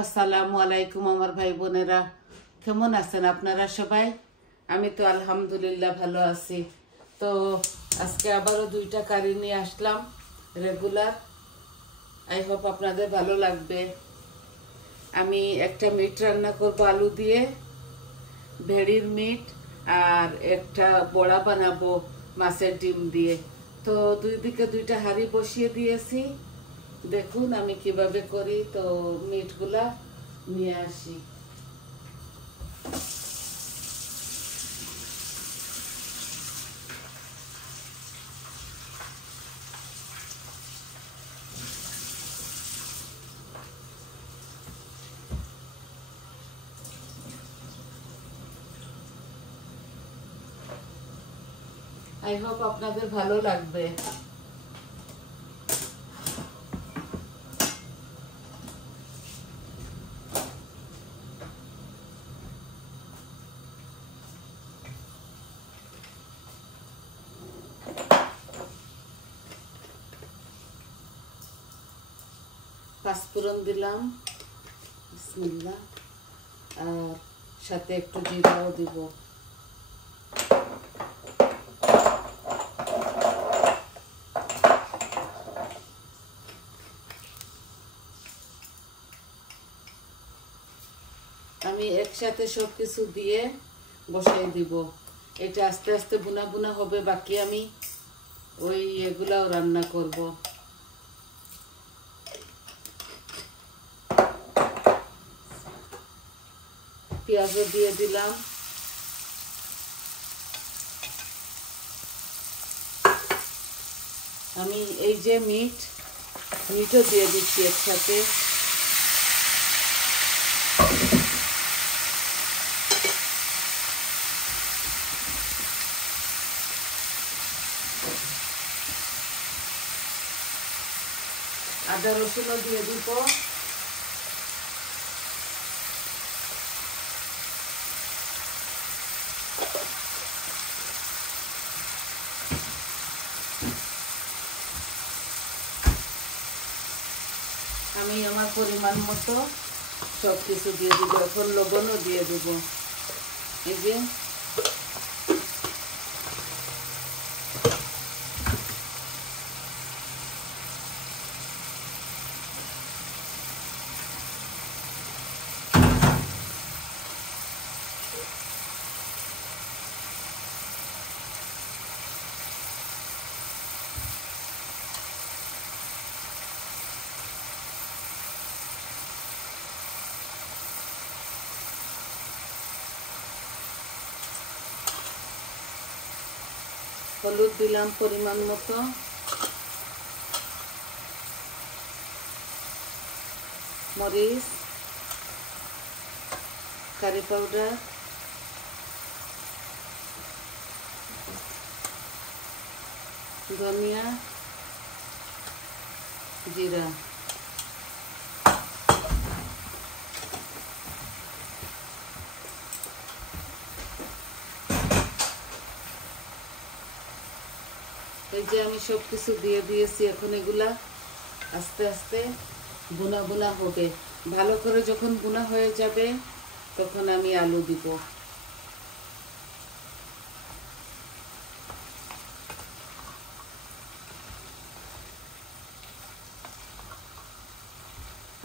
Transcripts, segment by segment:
আসসালামু আলাইকুম আমার ভাই বোনেরা, কেমন আছেন আপনারা সবাই? আমি তো আলহামদুলিল্লাহ ভালো আছি। তো আজকে আবারও দুইটা কারি নিয়ে আসলাম রেগুলার। আই হোপ আপনাদের ভালো লাগবে। আমি একটা মিট রান্না করব আলু দিয়ে, ভেড়ির মিট, আর একটা বড়া বানাবো মাছের ডিম দিয়ে। তো দুই দিকে দুইটা হাঁড়ি বসিয়ে দিয়েছি। দেখুন আমি কিভাবে করি। তো মিটগুলা নিয়ে আসি। আই হোপ আপনাদের ভালো লাগবে। পাঁচফোড়ন দিলাম, বিসমিল্লাহ, আর সাথে একটু জিরাও দিব। আমি একসাথে সবকিছু দিয়ে বসাই দিব। এটা আস্তে আস্তে বুনা বুনা হবে, বাকি আমি ওই এগুলাও রান্না করব। পেঁয়াজও দিয়ে দিলাম। আমি এই যে মিটও দিয়ে দিচ্ছি একসাথে। আদা রসুনও দিয়ে দিব। আমি আমার পরিমাণ মতো সব কিছু দিয়ে দিব। এখন লবণও দিয়ে দিব। এই যে হলুদ দিলাম পরিমাণ মতো, মরিচ, কারি পাউডার, ধনিয়া, জিরা। এই যে আমি সব কিছু দিয়ে দিয়েছি। এখন এগুলা আস্তে আস্তে বুনা বুনা হবে। ভালো করে যখন বুনা হয়ে যাবে তখন আমি আলু দিব।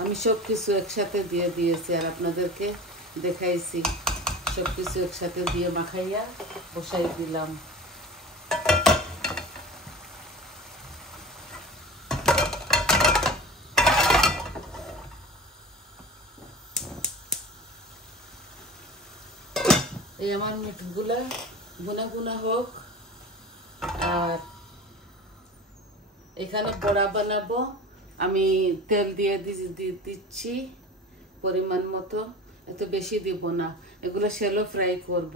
আমি সব কিছু একসাথে দিয়ে দিয়েছি আর আপনাদেরকে দেখাইছি। সব কিছু একসাথে দিয়ে মাখাইয়া বসাই দিলাম। এই আমার মিটগুলা বুনা বুনা হোক। আর এখানে বড়া বানাবো। আমি তেল দিয়ে দিচ্ছি পরিমাণ মতো, এত বেশি দিব না। এগুলো শ্যালো ফ্রাই করব।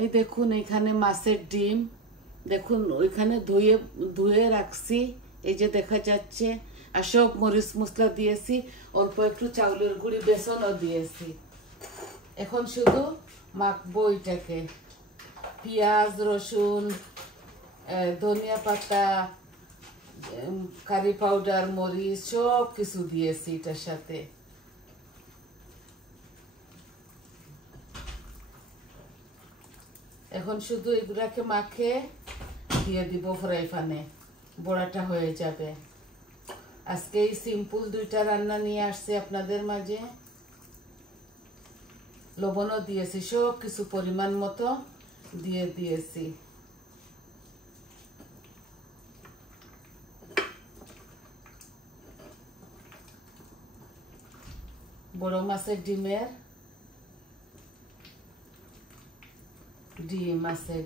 এই দেখুন এখানে মাছের ডিম, দেখুন ওইখানে ধুয়ে রাখছি, এই যে দেখা যাচ্ছে। আর সব মরিচ মশলা দিয়েছি, অল্প একটু চাউলের গুঁড়ি, বেসনও দিয়েছি। এখন শুধু মাখবো এটাকে। পেঁয়াজ রসুন ধনিয়া পাতা কারি পাউডার মরিচ সব কিছু দিয়েছি এটার সাথে। এখন শুধু এগুলাকে মাখে দিয়ে দিব ফ্রাই প্যানে, বড়াটা হয়ে যাবে। আজকে এই সিম্পল দুইটা রান্না নিয়ে আসছে আপনাদের মাঝে। লবণও দিয়েছি, সব কিছু পরিমাণ মতো দিয়ে দিয়েছি। বড় মাছের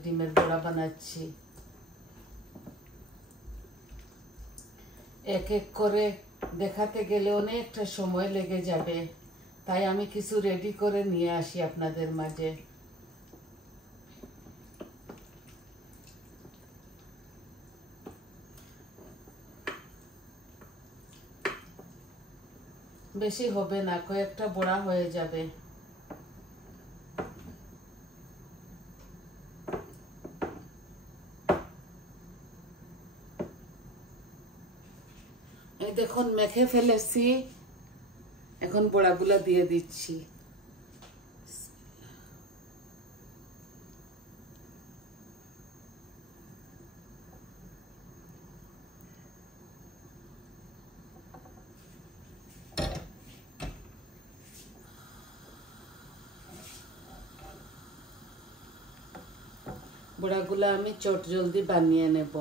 ডিমের বড়া বানাচ্ছি। এক এক করে দেখাতে গেলে অনেকটা সময় লেগে যাবে, তাই আমি কিছু রেডি করে নিয়ে আসি আপনাদের মাঝে। বেশি হবে না, কয়েকটা বড়া হয়ে যাবে। এই দেখুন মেখে ফেলেছি, এখন বড়াগুলো দিয়ে দিচ্ছি। বড়াগুলো আমি চট জলদি বানিয়ে নেব,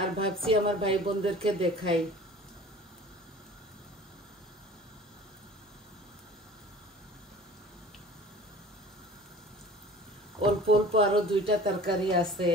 আর ভাবছি আমার ভাই বোনদেরকে দেখাই। অল্প অল্প আরো দুইটা তরকারি আছে।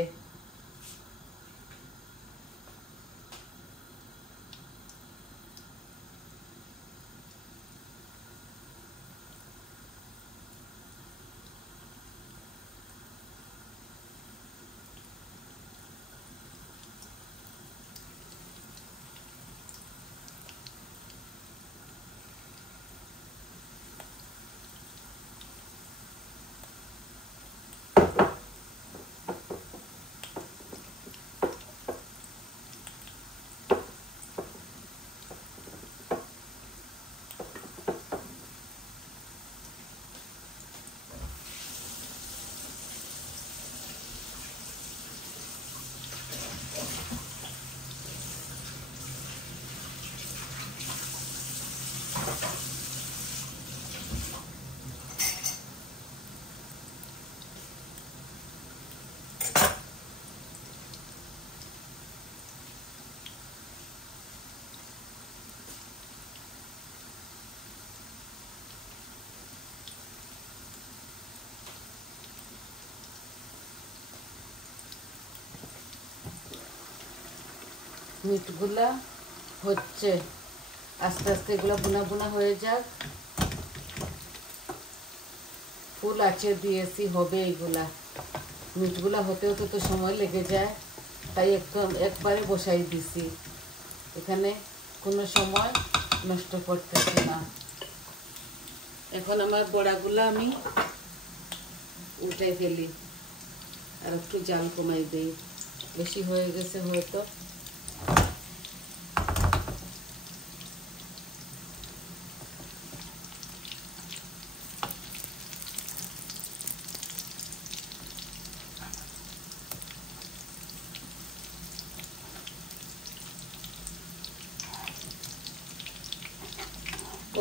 মিটগুলা হচ্ছে, আস্তে আস্তে এগুলো বোনা বোনা হয়ে যাক। ফুল আঁচে দিয়েছি, হবে এইগুলা। মিটগুলা হতে হতে তো সময় লেগে যায়, তাই একবারে বসাই দিছি, এখানে কোনো সময় নষ্ট করতেছি না। এখন আমার বড়াগুলা আমি উঠাই ফেলি, আর একটু জাল কমাই দিই, বেশি হয়ে গেছে হয়তো।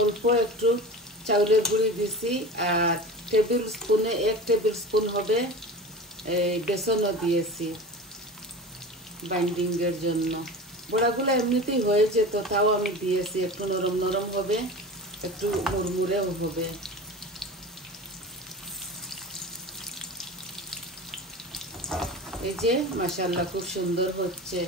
অল্প একটু চাউলের গুঁড়ি দিছি, আর এক টেবিল স্পুন হবে বেসনও দিয়েছি বাইন্ডিংয়ের জন্য। বড়াগুলো এমনিতেই হয়ে যেত, তাও আমি দিয়েছি, একটু নরম নরম হবে, একটু মুড়মুড়েও হবে। এই যে মাশাআল্লাহ খুব সুন্দর হচ্ছে।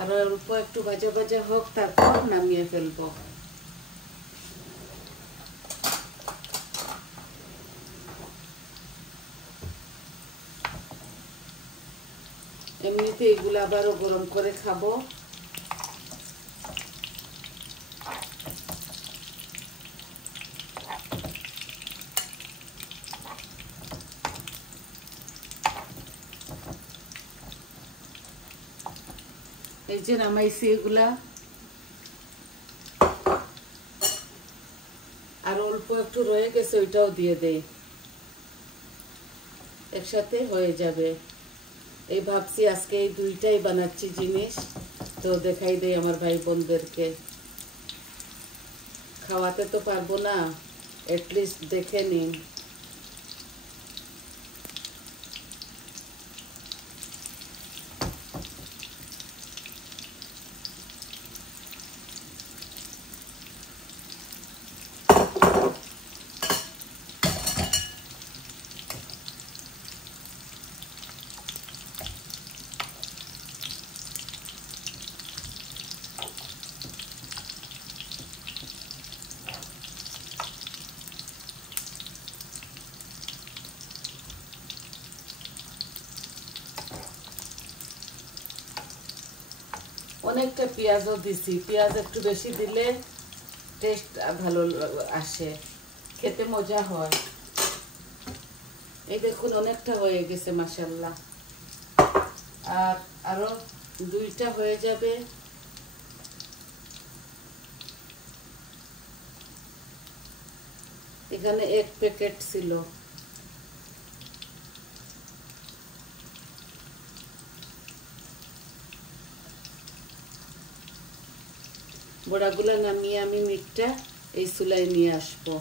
আর অল্প একটু ভাজা ভাজা হোক, তারপর নামিয়ে ফেলবো। এমনিতে এগুলো আবারও গরম করে খাবো। এই যে নামাইছি এগুলা, আর অল্প একটু রয়ে গেছে, ওইটাও দিয়ে দেই, একসাথে হয়ে যাবে। এই ভাবছি আজকে এই দুইটাই বানাচ্ছি জিনিস, তো দেখাই দেই আমার ভাই বোনদেরকে। খাওয়াতে তো পারবো না, এটলিস্ট দেখে নিন। অনেকটা পেঁয়াজও দিছি, পেঁয়াজ একটু বেশি দিলে টেস্ট ভালো আসে, খেতে মজা হয়। এই দেখুন অনেকটা হয়ে গেছে মাশাআল্লাহ, আর আরো দুইটা হয়ে যাবে। এখানে 1 প্যাকেট ছিল। বড়াগুলা নামিয়ে আমি মিটটা এই চুলায় নিয়ে আসবো।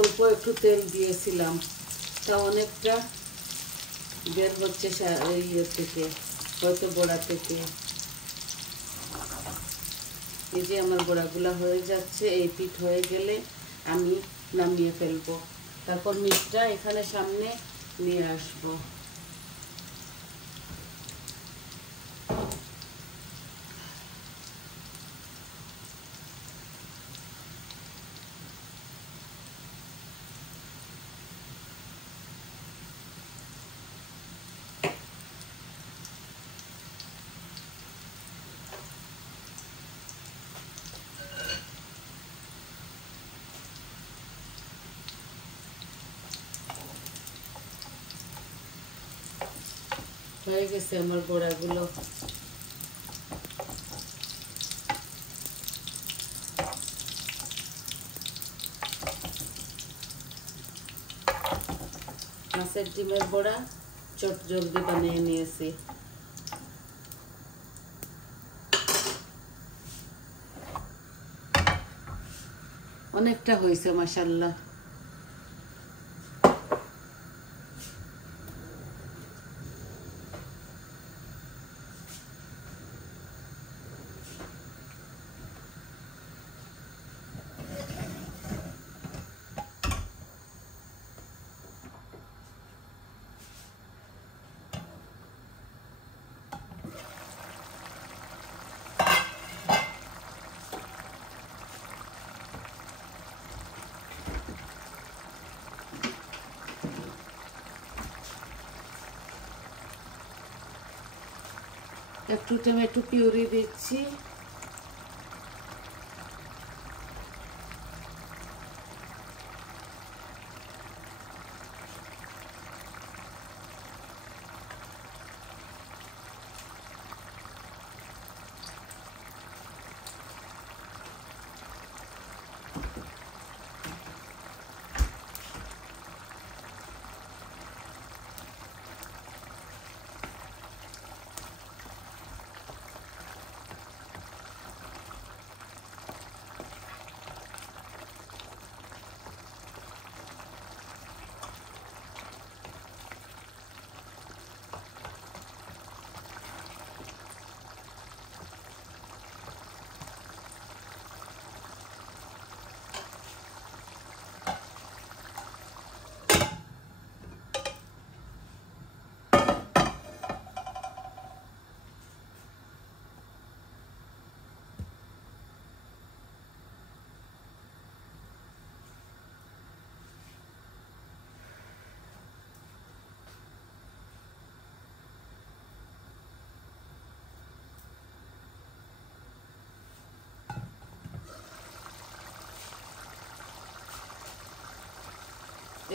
অল্প একটু তেল দিয়েছিলাম, তা অনেকটা বের হচ্ছে ইয়ে থেকে, হয়তো বড়া থেকে। এই যে আমার বড়াগুলা হয়ে যাচ্ছে, এই পিঠ হয়ে গেলে আমি নামিয়ে ফেলবো, তারপর মিটটা এখানে সামনে নিয়ে আসবো। হয়ে গেছে আমার বড়াগুলো। মাছের ডিমের বড়া চট জলদি বানিয়ে নিয়েছি। অনেকটা হয়েছে মাশাআল্লাহ। একটু টমেটো পিউরি দিচ্ছি,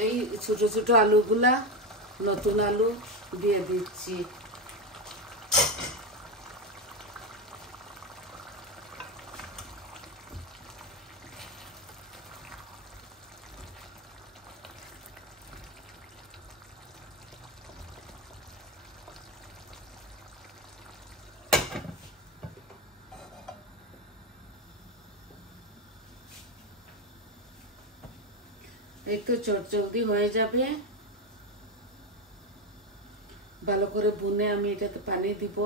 এই ছোট ছোট আলুগুলা নতুন আলু দিয়ে দিচ্ছি। এই তো চটজলদি হয়ে যাবে। ভালো করে বুনে আমি এটাতে পানি দিব,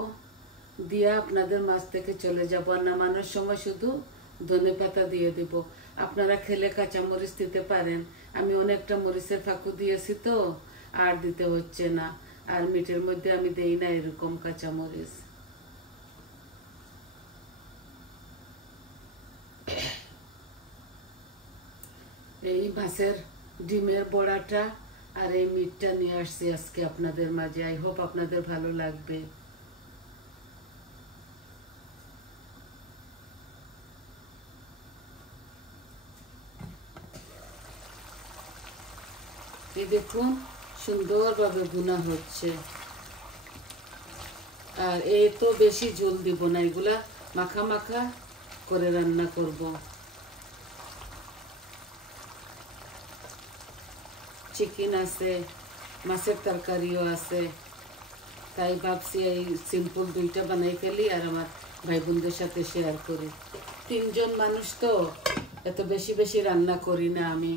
দিয়া আপনাদের মাছ থেকে চলে যাব। আর নামানোর সময় শুধু ধনেপাতা দিয়ে দিব। আপনারা খেলে কাঁচামরিচ দিতে পারেন, আমি অনেকটা মরিচের ফাঁকু দিয়েছি তো আর দিতে হচ্ছে না। আর মিটের মধ্যে আমি দেই না এরকম কাঁচামরিচ। এই মাছের ডিমের বড়াটা আর এই মিটটা নিয়ে আসছি আজকে আপনাদের মাঝে। আই হোপ আপনাদের ভালো লাগবে। এই দেখুন সুন্দরভাবে ভুনা হচ্ছে। আর এই তো বেশি ঝোল দিব না, এগুলা মাখা মাখা করে রান্না করব। চিকেন আছে, মাছের তরকারিও আছে, তাই ভাবছি এই সিম্পল দুইটা বানাই ফেলি আর আমার ভাই বোনদের সাথে শেয়ার করি। 3 জন মানুষ তো, এত বেশি বেশি রান্না করি না আমি।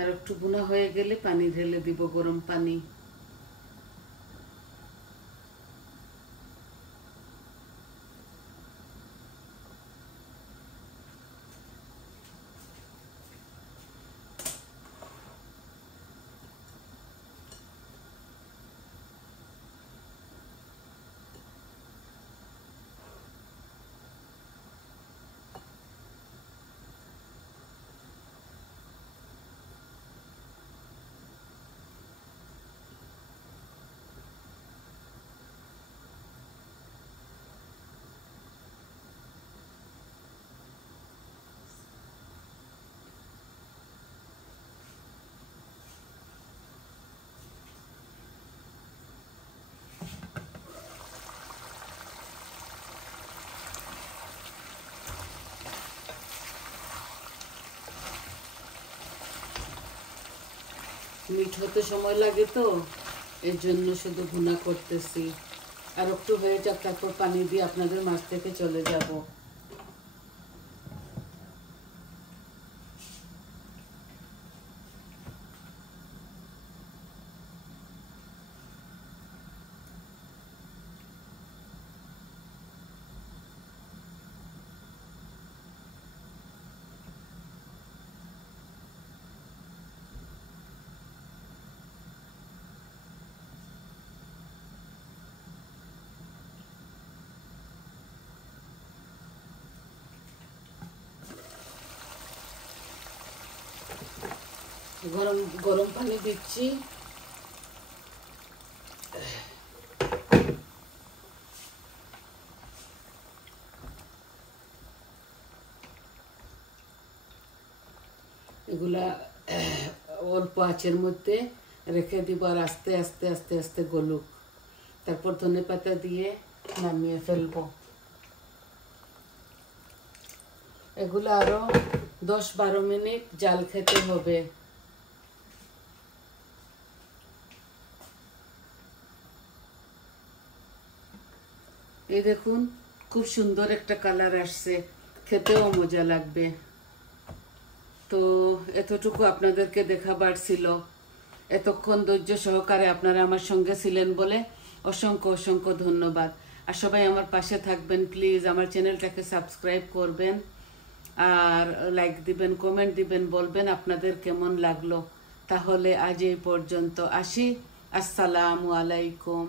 আর একটু বুনা হয়ে গেলে পানি ঢেলে দিব, গরম পানি। মিট হতে সময় লাগে তো, এর জন্য শুধু ভুনা করতেছি। আর একটু হয়ে যাক, তারপর পানি দিয়ে আপনাদের মাছ থেকে চলে যাব। গরম গরম পানি দিচ্ছি। এগুলা অল্প আঁচের মধ্যে রেখে দিব আর আস্তে আস্তে আস্তে আস্তে গলুক। তারপর ধনেপাতা দিয়ে নামিয়ে ফেলবো। এগুলো আরো 10-12 মিনিট জাল খেতে হবে। এই দেখুন খুব সুন্দর একটা কালার আসছে, খেতেও মজা লাগবে। তো এতটুকু আপনাদেরকে দেখাবার ছিল। এতক্ষণ ধৈর্য সহকারে আপনারা আমার সঙ্গে ছিলেন বলে অসংখ্য অসংখ্য ধন্যবাদ। আর সবাই আমার পাশে থাকবেন প্লিজ। আমার চ্যানেলটাকে সাবস্ক্রাইব করবেন আর লাইক দিবেন, কমেন্ট দিবেন, বলবেন আপনাদের কেমন লাগলো। তাহলে আজ এই পর্যন্ত আসি। আসসালামু আলাইকুম।